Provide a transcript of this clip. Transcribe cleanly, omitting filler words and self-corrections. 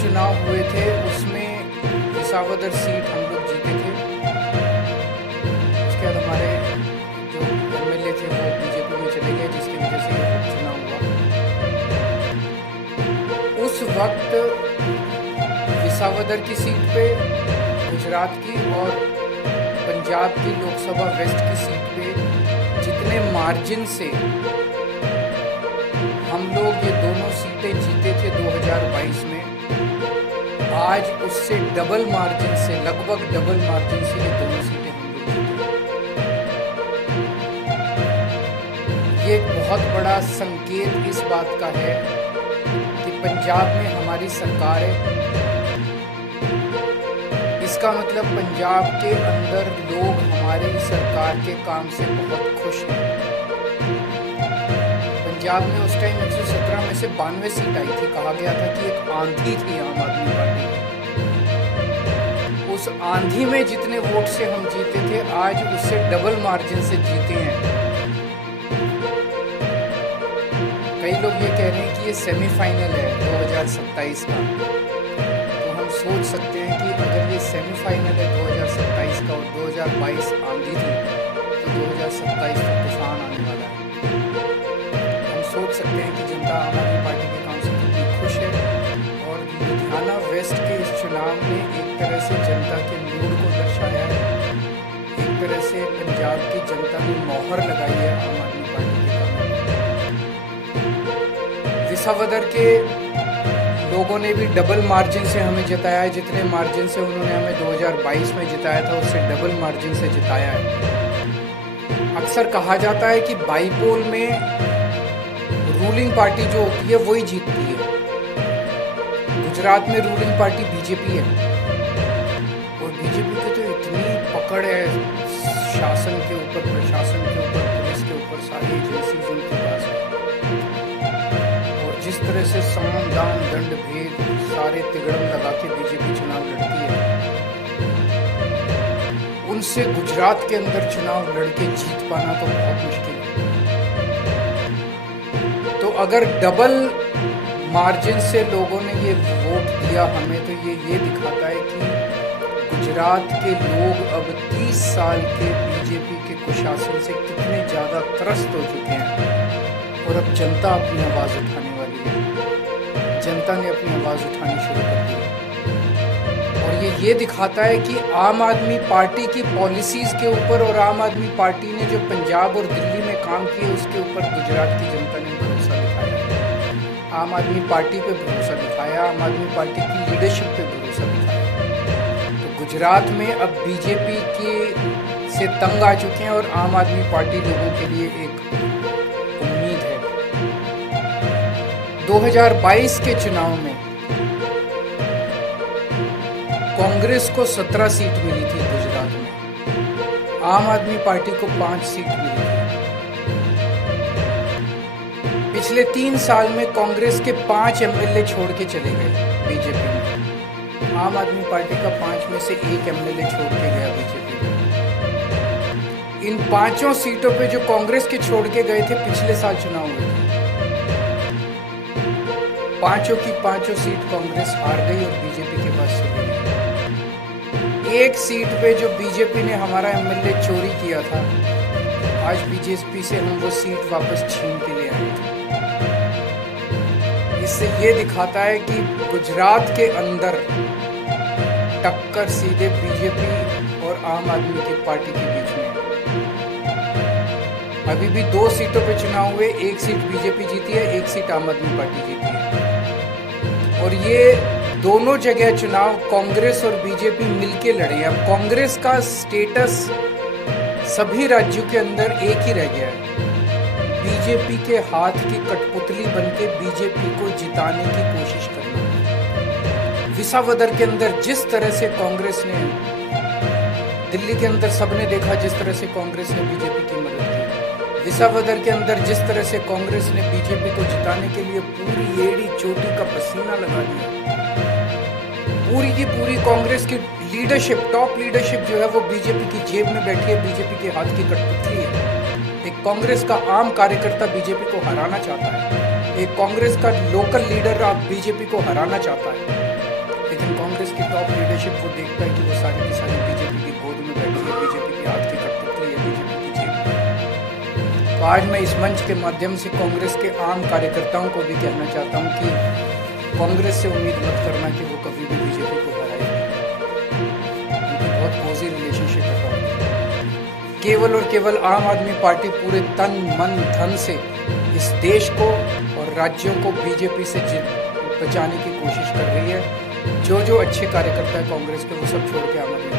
चुनाव हुए थे उसमें विसावदर सीट हम लोग जीते थे। उसके बाद हमारे जो एमएलए थे वो बीजेपी में चले गए, जिसकी वजह से ये उपचुनाव हुआ। उस वक्त विसावदर की सीट पे, गुजरात की और पंजाब की लोकसभा वेस्ट की सीट पे जितने मार्जिन से हम लोग ये दोनों सीटें जीते थे 2022 में, आज उससे डबल मार्जिन से, लगभग डबल मार्जिन से ये दोनों सीटें हम लोग जीते। ये एक बहुत बड़ा संकेत इस बात का है कि पंजाब में हमारी सरकार है। इसका मतलब पंजाब के अंदर लोग हमारी सरकार के काम से बहुत खुश हैं। पंजाब में उस टाइम 117 में से 92 सीट आई थी। कहा गया था कि एक आंधी थी आम आदमी पार्टी। उस आंधी में जितने वोट से हम जीते थे, आज उससे डबल मार्जिन से जीते हैं। कई लोग ये कह रहे हैं कि ये सेमीफाइनल है 2027 का। तो हम सोच सकते हैं कि अगर ये सेमीफाइनल है 2027 का और 2022 आंधी थी, तो 2027 तो तूफान आने वाला है। सोच सकते हैं कि जनता आम आदमी पार्टी के काम से कितनी खुश है। और लुधियाना वेस्ट के इस चुनाव ने एक तरह से जनता के मूड को दर्शाया है। एक तरह से पंजाब की जनता ने मोहर लगाई है आम आदमी पार्टी के काम में। विसावदर के लोगों ने भी डबल मार्जिन से हमें जिताया है। जितने मार्जिन से उन्होंने हमें 2022 में जिताया था, उससे डबल मार्जिन से जिताया है। अक्सर कहा जाता है कि बाईपोल में रूलिंग पार्टी जो होती है वही जीतती है। गुजरात में रूलिंग पार्टी बीजेपी है और बीजेपी की तो इतनी पकड़ है शासन के ऊपर, प्रशासन के ऊपर, पुलिस के ऊपर, सारी एजेंसीज उनके पास है। और जिस तरह से साम दाम दंड भेद सारे तिगड़म लगा के बीजेपी चुनाव लड़ती है, उनसे गुजरात के अंदर चुनाव लड़के जीत पाना तो बहुत मुश्किल है। तो अगर डबल मार्जिन से लोगों ने ये वोट दिया हमें, तो ये दिखाता है कि गुजरात के लोग अब 30 साल के बीजेपी के कुशासन से कितने ज़्यादा त्रस्त हो चुके हैं। और अब जनता अपनी आवाज़ उठाने वाली है। जनता ने अपनी आवाज़ उठानी शुरू कर दी है। और ये दिखाता है कि आम आदमी पार्टी की पॉलिसीज़ के ऊपर और आम आदमी पार्टी ने जो पंजाब और दिल्ली में काम किए उसके ऊपर गुजरात की जनता ने भरोसा दिखाया। आम आदमी पार्टी पे भरोसा दिखाया, आम आदमी पार्टी की लीडरशिप पे भरोसा दिखाया। तो गुजरात में अब बीजेपी के से तंग आ चुके हैं और आम आदमी पार्टी लोगों के लिए एक उम्मीद है। 2022 के चुनाव में कांग्रेस को 17 सीट मिली थी गुजरात में, आम आदमी पार्टी को 5 सीट मिली थी। पिछले 3 साल में कांग्रेस के 5 एमएलए छोड़ के चले गए बीजेपी में। आम आदमी पार्टी का 5 में से 1 एमएलए छोड़ के गया बीजेपी में। इन 5 सीटों पे जो कांग्रेस के छोड़ के गए थे, पिछले साल चुनाव हुए थे। 5 की 5 सीट कांग्रेस हार गई और बीजेपी के पास चली गई। एक सीट पे जो बीजेपी ने हमारा एमएलए चोरी किया था, आज बीजेपी से हम वो सीट वापस छीन के ले आए थे। इससे ये दिखाता है कि गुजरात के अंदर टक्कर सीधे बीजेपी और आम आदमी की पार्टी के बीच में है। अभी भी 2 सीटों पे चुनाव हुए, 1 सीट बीजेपी जीती है, 1 सीट आम आदमी पार्टी जीती है। और ये दोनों जगह चुनाव कांग्रेस और बीजेपी मिलके लड़े। अब कांग्रेस का स्टेटस सभी राज्यों के अंदर एक ही रह गया है, बीजेपी के हाथ की कठपुतली बनके बीजेपी को जिताने की कोशिश करना। विसावदर के अंदर जिस तरह से कांग्रेस ने, दिल्ली के अंदर सबने देखा जिस तरह से कांग्रेस ने बीजेपी की मदद की। विसावदर के अंदर जिस तरह से कांग्रेस ने बीजेपी को जिताने के लिए पूरी एड़ी चोटी का पसीना लगा दिया। पूरी की पूरी कांग्रेस की लीडरशिप, टॉप लीडरशिप जो है वो बीजेपी की जेब में बैठी है, बीजेपी के हाथ की कठपुतली है। एक कांग्रेस का आम कार्यकर्ता बीजेपी को हराना चाहता है, एक कांग्रेस का लोकल लीडर आप बीजेपी को हराना चाहता है। टॉप लीडरशिप वो देखता है कि वो सारी की सारी बीजेपी की गोद में बैठी है, बीजेपी की आर्थिक कठपुतली है, बीजेपी की जेब। तो आज मैं इस मंच के माध्यम से कांग्रेस के आम कार्यकर्ताओं को भी कहना चाहता हूँ कि कांग्रेस से उम्मीद मत करना कि वो कभी भी बीजेपी को हराएगी। उनकी बहुत क्लोजी रिलेशनशिप है। केवल और केवल आम आदमी पार्टी पूरे तन मन धन से इस देश को और राज्यों को बीजेपी से बचाने की कोशिश कर रही है। जो अच्छे कार्यकर्ता है कांग्रेस के, वो सब छोड़ के आम आदमी